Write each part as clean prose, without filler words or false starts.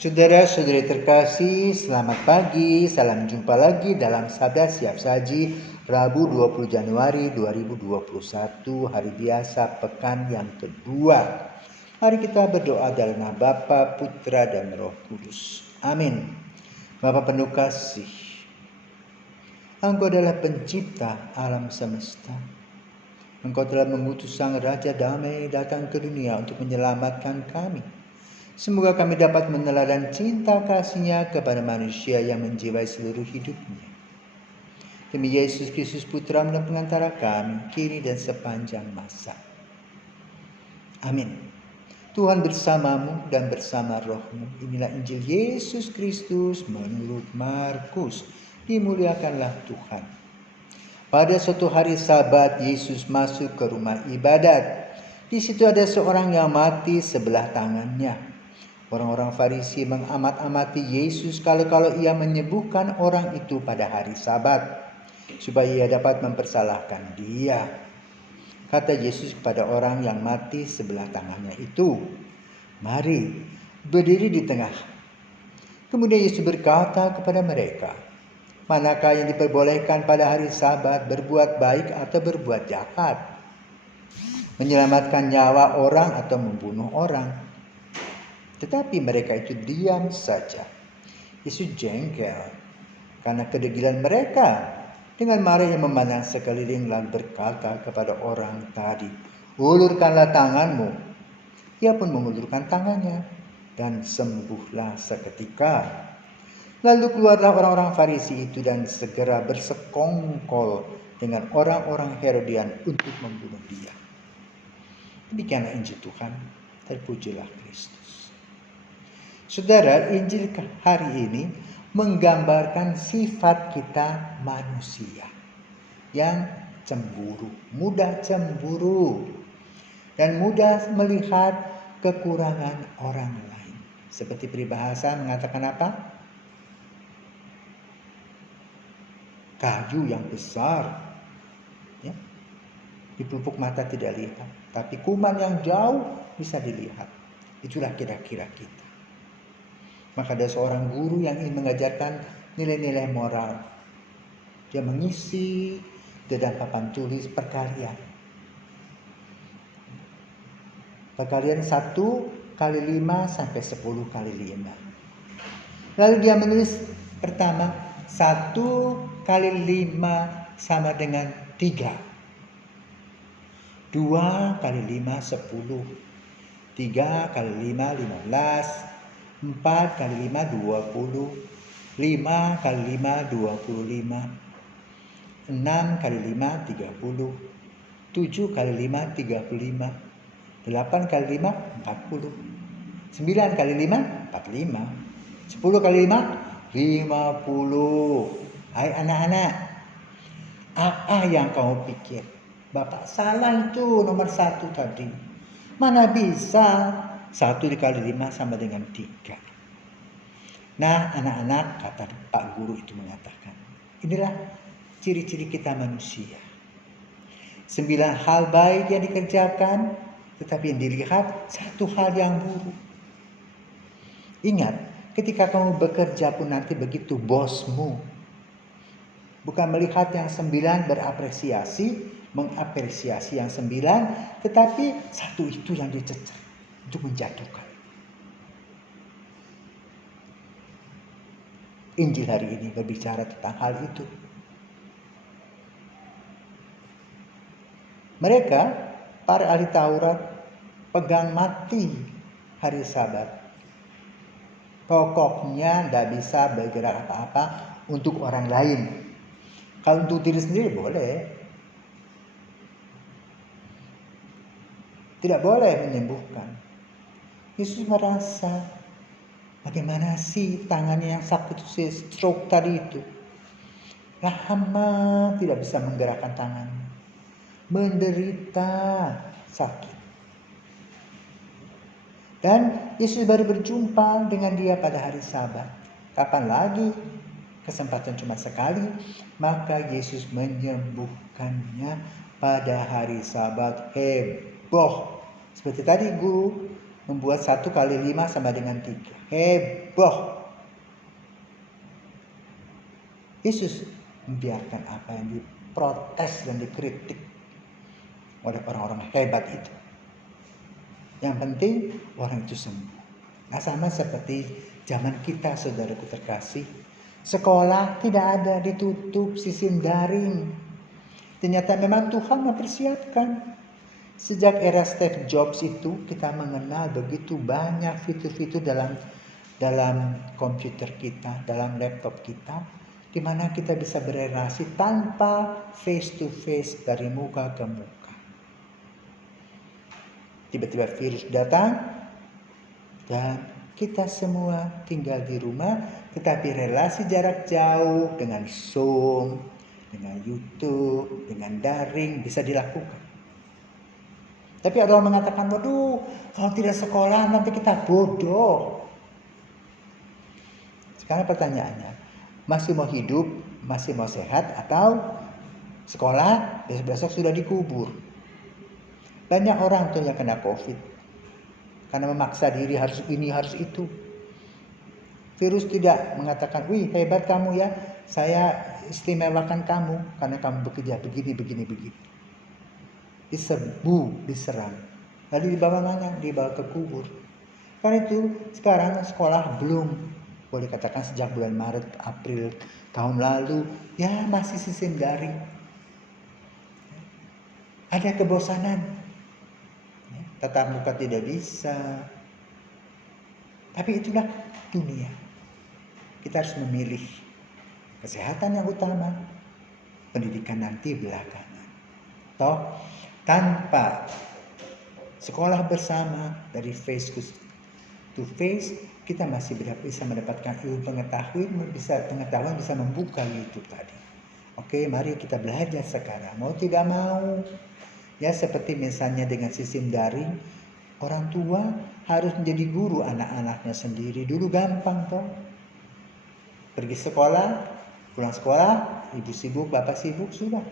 Saudara-saudari terkasih, selamat pagi. Salam jumpa lagi dalam Sabda Siap Saji, Rabu 20 Januari 2021, hari biasa pekan yang kedua. Mari kita berdoa dalam nama Bapa, Putra, dan Roh Kudus. Amin. Bapa penuh kasih, Engkau adalah pencipta alam semesta. Engkau telah mengutus Sang Raja Damai datang ke dunia untuk menyelamatkan kami. Semoga kami dapat meneladan cinta kasih-Nya kepada manusia yang menjiwai seluruh hidupnya. Demi Yesus Kristus Putra dan pengantara kami, kini dan sepanjang masa. Amin. Tuhan bersamamu dan bersama rohmu. Inilah Injil Yesus Kristus menurut Markus. Dimuliakanlah Tuhan. Pada suatu hari Sabat, Yesus masuk ke rumah ibadat. Di situ ada seorang yang mati sebelah tangannya. Orang-orang Farisi mengamat-amati Yesus kalau ia menyembuhkan orang itu pada hari Sabat, supaya ia dapat mempersalahkan dia. Kata Yesus kepada orang yang mati sebelah tangannya itu, "Mari, berdiri di tengah." Kemudian Yesus berkata kepada mereka, "Manakah yang diperbolehkan pada hari Sabat, berbuat baik atau berbuat jahat? Menyelamatkan nyawa orang atau membunuh orang?" Tetapi mereka itu diam saja. Yesus jengkel karena kedegilan mereka. Dengan marah ia memandang sekeliling lalu berkata kepada orang tadi, "Ulurkanlah tanganmu." Ia pun mengulurkan tangannya dan sembuhlah seketika. Lalu keluarlah orang-orang Farisi itu dan segera bersekongkol dengan orang-orang Herodian untuk membunuh dia. Demikianlah Injil Tuhan. Terpujilah Kristus. Saudara, Injil hari ini menggambarkan sifat kita manusia yang cemburu, mudah cemburu, dan mudah melihat kekurangan orang lain. Seperti peribahasa mengatakan apa? Kayu yang besar, ya, di pelupuk mata tidak lihat, tapi kuman yang jauh bisa dilihat. Itulah kira-kira kita. Maka ada seorang guru yang ingin mengajarkan nilai-nilai moral. Dia mengisi di dalam papan tulis perkalian. Perkalian 1 kali 5 sampai 10 kali 5. Lalu dia menulis pertama, 1 kali 5 sama dengan 3. 2 kali 5 10. 3 kali 5 15. 4 kali 5 20, 5 kali 5 25, 6 kali 5 30, 7 kali 5 35, 8 kali 5 40, 9 kali 5 45, 10 kali 5 50. Hai anak-anak, apa yang kamu pikir? Bapak salah itu nomor 1 tadi. Mana bisa 1 dikali 5 sama dengan 3. Nah, anak-anak, kata Pak Guru itu mengatakan, inilah ciri-ciri kita manusia. 9 hal baik yang dikerjakan, tetapi yang dilihat 1 hal yang buruk. Ingat, ketika kamu bekerja pun nanti begitu bosmu. Bukan melihat yang 9 berapresiasi, mengapresiasi yang 9, tetapi 1 itu yang dicecer. Untuk menjatuhkan. Injil hari ini berbicara tentang hal itu. Mereka, para ahli Taurat, pegang mati hari Sabat. Pokoknya tidak bisa bergerak apa-apa untuk orang lain. Kalau untuk diri sendiri boleh. Tidak boleh menyembuhkan. Yesus merasa, bagaimana sih tangannya yang sakit stroke tadi itu? Lama tidak bisa menggerakkan tangannya. Menderita sakit. Dan Yesus baru berjumpa dengan dia pada hari Sabat. Kapan lagi? Kesempatan cuma sekali. Maka Yesus menyembuhkannya pada hari Sabat. Heboh. Seperti tadi guru membuat 1 kali 5 sama dengan 3. Heboh. Yesus membiarkan apa yang diprotes dan dikritik oleh orang-orang hebat itu. Yang penting orang itu sembuh. Nah, sama seperti zaman kita, saudaraku terkasih. Sekolah tidak ada, ditutup, sistem daring. Ternyata memang Tuhan mempersiapkan. Sejak era Steve Jobs itu kita mengenal begitu banyak fitur-fitur dalam komputer kita, dalam laptop kita, di mana kita bisa berrelasi tanpa face to face dari muka ke muka. Tiba-tiba virus datang dan kita semua tinggal di rumah, tetapi relasi jarak jauh dengan Zoom, dengan YouTube, dengan daring bisa dilakukan. Tapi ada orang mengatakan, waduh, kalau tidak sekolah nanti kita bodoh. Sekarang pertanyaannya, masih mau hidup, masih mau sehat, atau sekolah besok-besok sudah dikubur? Banyak orang tuh yang kena COVID karena memaksa diri harus ini, harus itu. Virus tidak mengatakan, wih hebat kamu ya, saya istimewakan kamu karena kamu bekerja begini. Diserbu, diserang. Lalu dibawa mana? Dibawa ke kubur. Karena itu sekarang sekolah belum, boleh katakan sejak bulan Maret, April tahun lalu, ya masih sistem daring. Ada kebosanan. Tatap muka tidak bisa. Tapi itulah dunia. Kita harus memilih kesehatan yang utama, pendidikan nanti belakangan. Toh tanpa sekolah bersama dari face to face, kita masih bisa mendapatkan ilmu pengetahuan, bisa membuka YouTube tadi. Oke, mari kita belajar sekarang. Mau tidak mau, ya seperti misalnya dengan sistem daring, orang tua harus menjadi guru anak-anaknya sendiri. Dulu gampang toh. Pergi sekolah, pulang sekolah, ibu sibuk, bapak sibuk, sudah.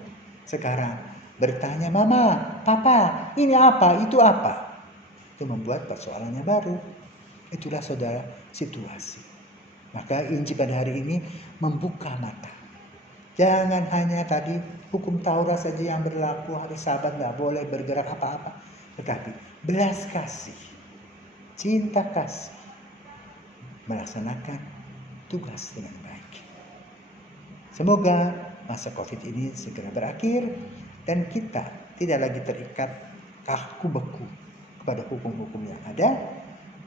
Sekarang bertanya, mama, papa, ini apa, itu apa? Itu membuat persoalannya baru. Itulah saudara situasi. Maka Injil pada hari ini membuka mata. Jangan hanya tadi hukum Taurat saja yang berlaku, hari Sabat nggak boleh bergerak apa-apa. Tetapi belas kasih, cinta kasih, melaksanakan tugas dengan baik. Semoga masa COVID ini segera berakhir dan kita tidak lagi terikat kaku beku kepada hukum-hukum yang ada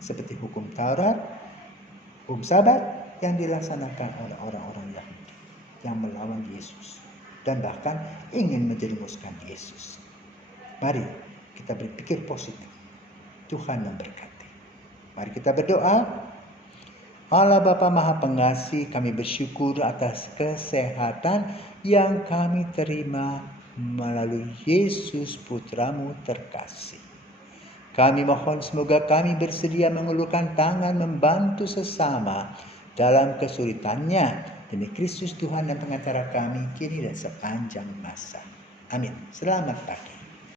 seperti hukum Taurat, hukum Sabat yang dilaksanakan oleh orang-orang Yahudi yang melawan Yesus dan bahkan ingin menjerumuskan Yesus. Mari kita berpikir positif. Tuhan memberkati. Mari kita berdoa. Allah Bapa Maha Pengasih, kami bersyukur atas kesehatan yang kami terima melalui Yesus Putramu terkasih. Kami mohon semoga kami bersedia mengulurkan tangan membantu sesama dalam kesulitannya demi Kristus Tuhan dan pengacara kami kini dan sepanjang masa. Amin. Selamat pagi.